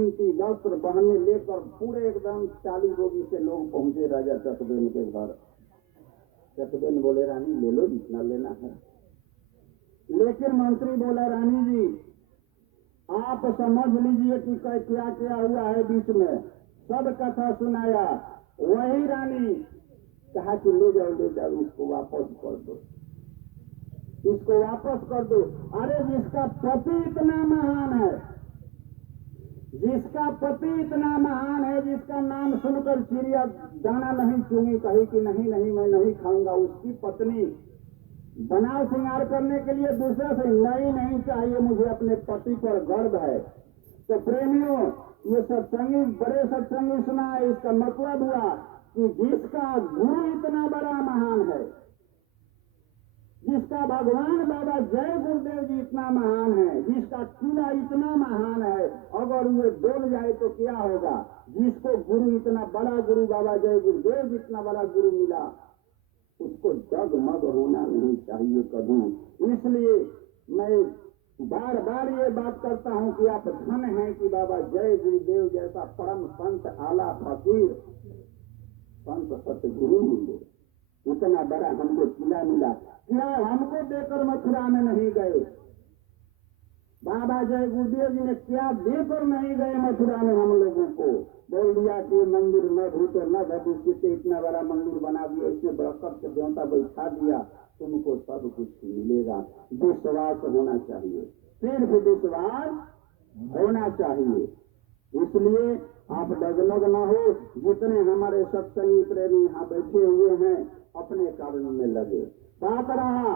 कीमती वस्त्र बहने लेकर पूरे एकदम 40 बोगी से लोग पहुंचे राजा चकबेन के घर। चकबेन बोले रानी ले लो जितना लेना है। लेकिन मंत्री बोला रानी जी आप समझ लीजिए कि क्या क्या हुआ है बीच में, सब कथा सुनाया। वही रानी कहा कि ले जाओ इसको वापस कर दो, इसको वापस कर दो। अरे जिसका पति इतना महान है, जिसका पति इतना महान है, जिसका नाम सुनकर चिड़िया दाना नहीं चुंगी, कही कि नहीं मैं नहीं खाऊंगा, उसकी पत्नी बनाव श्रृंगार करने के लिए दूसरे से नहीं चाहिए, मुझे अपने पति पर गर्व है। तो प्रेमियों ये सत्संगी बड़े सत्संगी सुना है, इसका मतलब हुआ कि जिसका गुरु इतना बड़ा महान है, जिसका भगवान बाबा जय गुरुदेव जी इतना महान है, जिसका किला इतना महान है, अगर ये डोल जाए तो क्या होगा। जिसको गुरु इतना बड़ा गुरु बाबा जय गुरुदेव जितना बड़ा गुरु मिला, उसको डगमग होना नहीं चाहिए कभी। इसलिए मैं बार बार ये बात करता हूं कि आप धन हैं कि बाबा जय गुरुदेव जैसा परम संत आला फकीर संत सतगुरु मिले। इतना बड़ा हमको किला मिला, क्या हमको देकर मथुरा में नहीं गए? बाबा जय गुरुदेव जी ने क्या देकर नहीं गए मथुरा में हम लोगों को? बोल दिया कि मंदिर न भूत न भविष्य, इतना बड़ा मंदिर बना दिया, इसमें बरकत के देवता बैठा दिया, तुमको सब कुछ मिलेगा। विश्वास होना चाहिए, सिर्फ विश्वास होना चाहिए। इसलिए आप डगमग न हो। जितने हमारे सत्संगी प्रेमी यहाँ बैठे हुए हैं अपने कार्य में लगे। बात रहा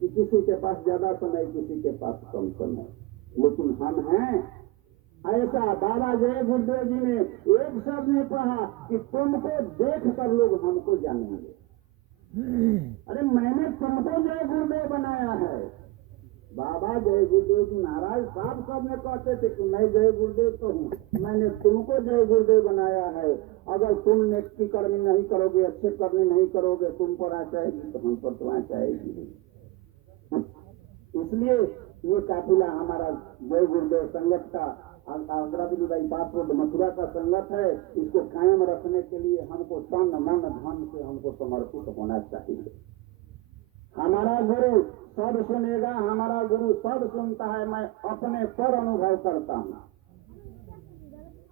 कि किसी के पास ज्यादा समय, किसी के पास कम समय, लेकिन हम हैं ऐसा। बाबा जय गुरुदेव जी ने एक शब्द में कहा कि तुमको देख कर लोग हमको जानेंगे। अरे मैंने तुमको जय गुरुदेव बनाया है। बाबा जय गुरुदेव जी महाराज साहब सब ने कहते थे कि मैं जय गुरुदेव तो हूँ, मैंने तुमको जय गुरुदेव बनाया है। अगर तुम नेकी कर्म नहीं करोगे, अच्छे कर्म नहीं करोगे, तुम पर आ जाएगी तो हम पर तो आ जाएगी। इसलिए ये काफिला हमारा जय गुरुदेव संगत का आगरा बात रोड मथुरा का संगत है। इसको कायम रखने के लिए हमको तन मन धन से हमको समर्पित होना चाहिए। हमारा गुरु सब सुनेगा, हमारा गुरु सब सुनता है, मैं अपने पर अनुभव करता हूँ।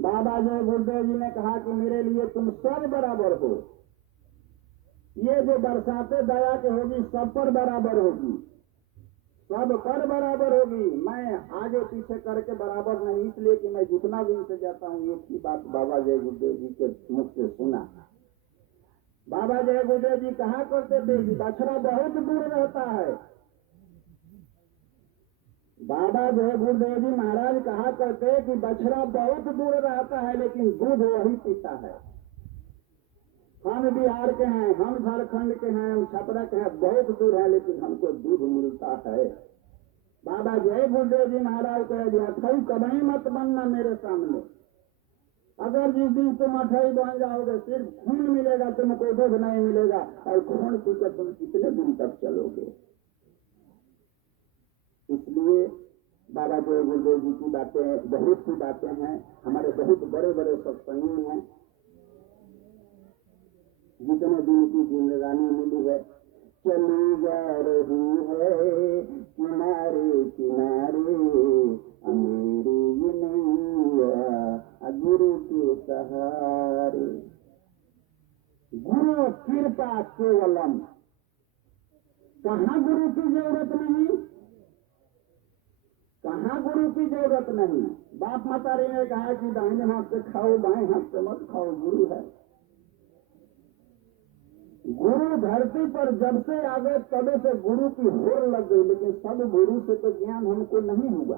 बाबा जय गुरुदेव जी ने कहा कि मेरे लिए तुम सब बराबर हो। ये जो बरसाते दया के होगी सब पर बराबर होगी, सब पर बराबर होगी। मैं आगे पीछे करके बराबर नहीं, इसलिए कि मैं जितना दिन से जाता हूँ एक ही बात बाबा जय गुरुदेव जी के मुख से सुना। बाबा जय गुरुदेव जी कहा करते थे कि बछड़ा बहुत दूर रहता है। बाबा जय गुरुदेव जी महाराज कहा करते कि बछड़ा बहुत दूर रहता है लेकिन दूध वही पीता है। हम बिहार के हैं, हम झारखंड के हैं, हम छपरा के हैं, बहुत दूर है लेकिन हमको दूध मिलता है। बाबा जय गुरुदेव जी महाराज कह दिया थई कभी मत बनना मेरे सामने। अगर जिस दिन तुम अठाई बन जाओगे सिर्फ खून मिलेगा, तुमको दूध नहीं मिलेगा, और खून पीकर तुम कितने दिन तक चलोगे। इसलिए बाबा जय गुरुदेव जी की बातें बहुत सी बातें हैं, हमारे बहुत बड़े बड़े सत्संगी हैं। जितने दिन की जिंदगानी मिली है चली जा रही है किनारे किनारे, मेरी ये नैया गुरु के सहारे। गुरु कृपा केवलम, कहाँ गुरु की जरूरत नहीं, कहाँ गुरु की जरूरत नहीं। बाप मातारी ने कहा कि दाहिने हाथ से खाओ बाएं हाथ से मत खाओ, गुरु है। गुरु धरती पर जब से आ गए तब से गुरु की होड़ लग गई, लेकिन सब गुरु से तो ज्ञान हमको नहीं हुआ।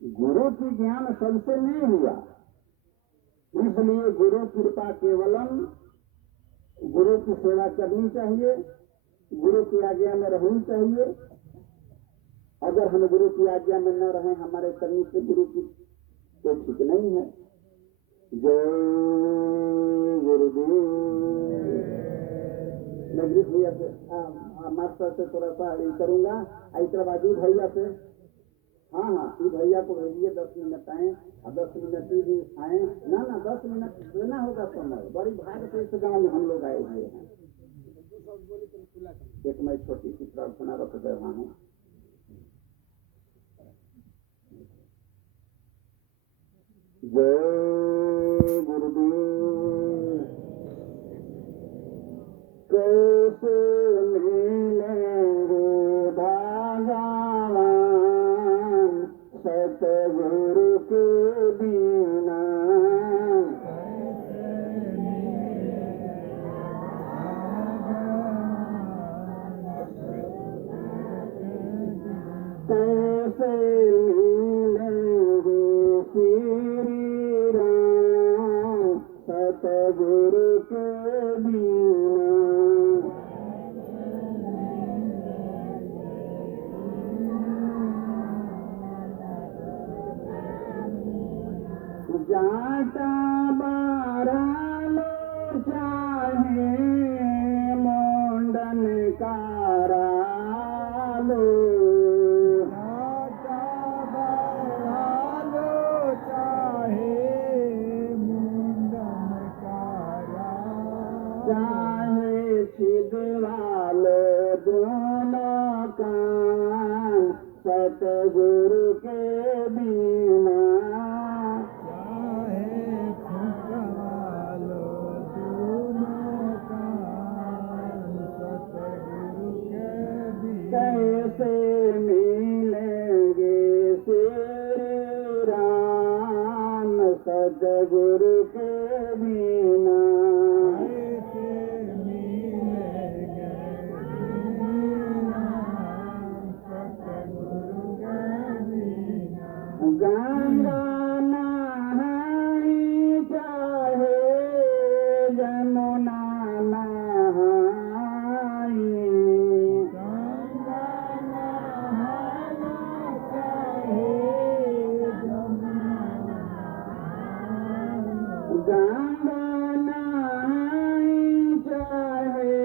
गुरु की ज्ञान सबसे नहीं हुआ, इसलिए गुरु कृपा केवलम, गुरु की सेवा करनी चाहिए, गुरु की आज्ञा में रहनी चाहिए। अगर हम गुरु की आज्ञा में न रहें, हमारे करने से गुरु की तो ठीक नहीं है। जय गुरुदेव। मैं गीत भैया से मास्टर से थोड़ा सा करूंगा, हैदराबादी भैया से तू भैया को भेजिए 10 मिनट आए और 10 मिनट ही आए ना 10 मिनट देना होगा समय। बड़ी भाग से इस गाँव में हम लोग आए हुए हैं। एक मैं छोटी सी प्रार्थना रख रहा हूँ। जय गुरुदेव। कैसे मिलेंगे भगवान सतगुरु के बिना। कैसे मिलेंगे श्री राम सतगुरु के बिना। जाता बारा लो चाहे मुंडन कारा लो। जाता बारा लो चाहे मुंडन कारा। चाहे छिदवा लो दोनों कान सतगुरु के बिना। कैसे मिलेंगे श्री राम सतगुरु के बिना। कैसे मिलेंगे सतगुरु के बिना। गंगा नहाई चाहे जमुना नहाई। गंगा नहाई चाहे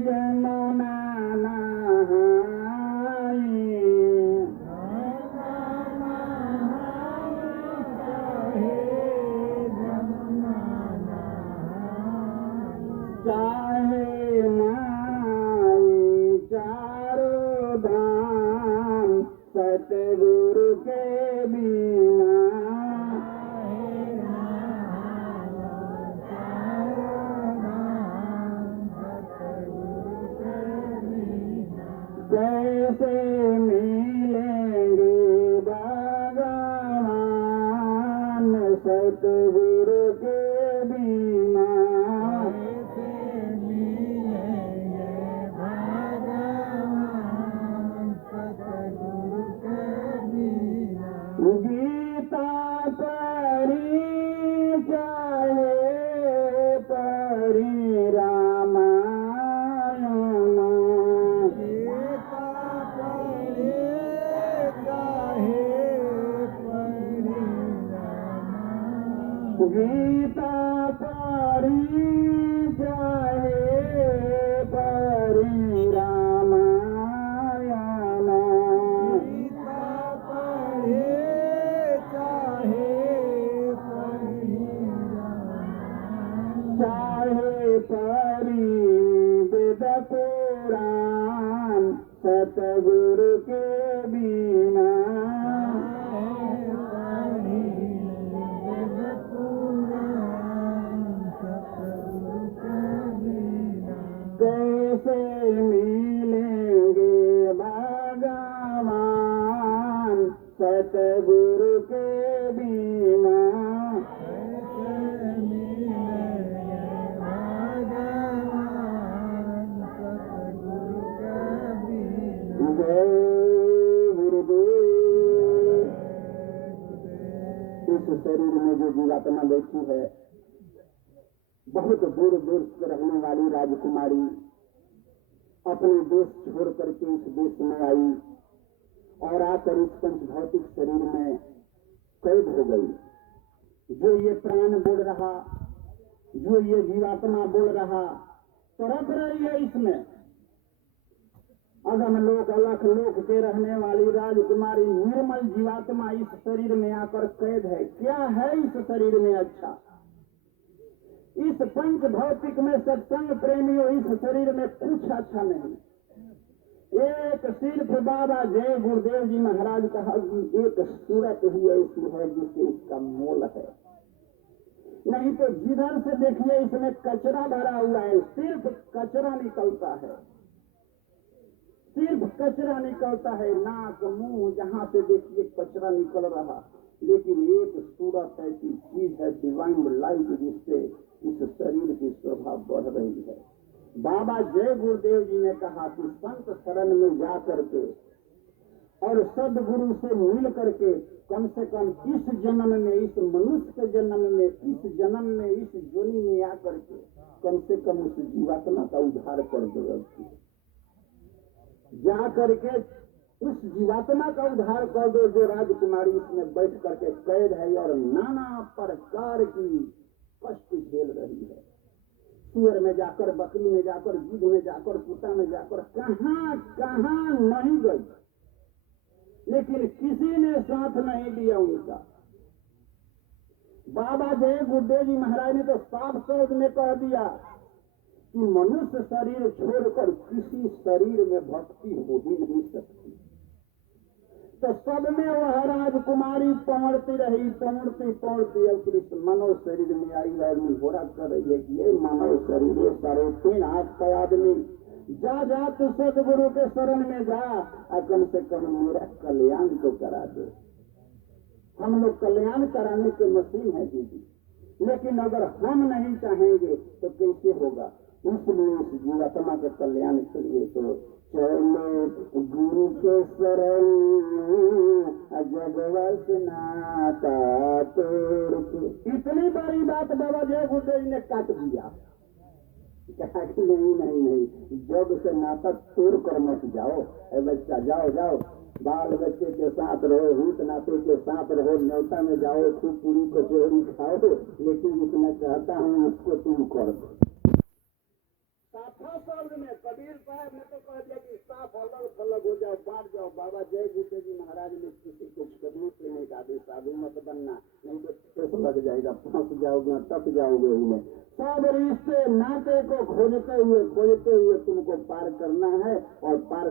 जमुना नहाई। चाहे नहाई चारों धाम सतगुरु के बिना। कैसे मिलेंगे भगवान सतगुरु के बिना। कैसे मिलेंगे भगवान सतगुरु के बिना। गीता पढ़ी चाहे पढ़ी रामायण। गीता पढ़ी चाहे पढ़ी रामायण। गीता पढ़ी चाहे पढ़ी रामायण। चाहे पढ़ी वेद पुराण सतगुरु के बिना। कैसे मिलेंगे भगवान सतगुरु के बिना। कैसे मिलेंगे भगवान सतगुरु के बिना। जय गुरुदेव। इस शरीर में जो जीवात्मा बैठी है, बहुत दूर दूर से रहने वाली राजकुमारी अपने देश छोड़ करके इस देश में आई और आकर इस पंच भौतिक शरीर में कैद हो गई। जो ये प्राण बोल रहा, जो ये जीवात्मा बोल रहा, तड़प रही है इसमें। अगम लोक अलख लोक के रहने वाली राजकुमारी निर्मल निर्मल जीवात्मा इस शरीर में आकर कैद है। क्या है इस शरीर में अच्छा? इस पंच भौतिक में सत्संग प्रेमियों, इस शरीर में कुछ अच्छा नहीं। एक सिर्फ बाबा जय गुरुदेव जी महाराज कहा कि एक सूरत ही ऐसी है जिससे इसका मोल है, नहीं तो जिधर से देखिए इसमें कचरा भरा हुआ है, सिर्फ कचरा निकलता है, सिर्फ कचरा निकलता है। नाक मुंह जहां से देखिए कचरा निकल रहा, लेकिन एक सूरत ऐसी चीज है डिवाइन लाइट जिससे इस शरीर की शोभा बढ़ रही है। बाबा जय गुरुदेव जी ने कहा कि संत शरण में जा करके और सदगुरु से मिल करके कम से कम इस जन्म में, इस मनुष्य के जन्म में, इस जन्म में, इस जोनी में आकर के कम से कम उस जीवात्मा का उद्धार कर दो। जा करके उस जीवात्मा का उद्धार कर दो जो राजकुमारी इसमें बैठ करके कैद है और नाना प्रकार की कष्ट झेल रही है। सुअर में जाकर, बकरी में जाकर, गिद्ध में जाकर, कुत्ता में जाकर, कहां कहां नहीं गई, लेकिन किसी ने साथ नहीं दिया उनका। बाबा जय गुरुदेव जी महाराज ने तो साफ शब्द में कह दिया कि मनुष्य शरीर छोड़कर किसी शरीर में भक्ति हो ही नहीं सकती। तो सब में वह राजकुमारी पौड़ती रही, पौड़ती और कृष्ण मानव शरीर में आई और घोड़ा कर रही है कि ये मानव शरीर, ये सारे 3 हाथ का आदमी, जा तू सदगुरु के शरण में जा और कम से कम मेरा कल्याण तो करा दे। हम लोग कल्याण कराने के मशीन है दीदी, लेकिन अगर हम नहीं चाहेंगे तो कैसे होगा? इसलिए इस जीवात्मा के कल्याण के लिए तो चलो गुरु के शरण जगवश नाता तोड़ के। इतनी बड़ी बात बाबा जय गुरुदेव ने काट दिया। कहा कि नहीं, जग से नाता तोड़ कर मत जाओ। बच्चा जाओ, बाल बच्चे के साथ रहो, हित नाते के साथ रहो, न्योता में जाओ, खूब पूरी कचौड़ी खाओ, लेकिन जितना चाहता हूँ उसको तुम कर दो। साफा शब्द में कबीर साहब ने तो कह दिया कि साफ अलग हो जाओ, बांट जाओ। बाबा जय गुरुदेव जी महाराज ने किसी को कबीर लेने का आदेश, साधु मत बनना, नहीं तो ठेस लग जाएगा, फंस जाओगे, टप जाओगे। उन्हें सब रिश्ते नाते को खोजते हुए तुमको पार करना है और पार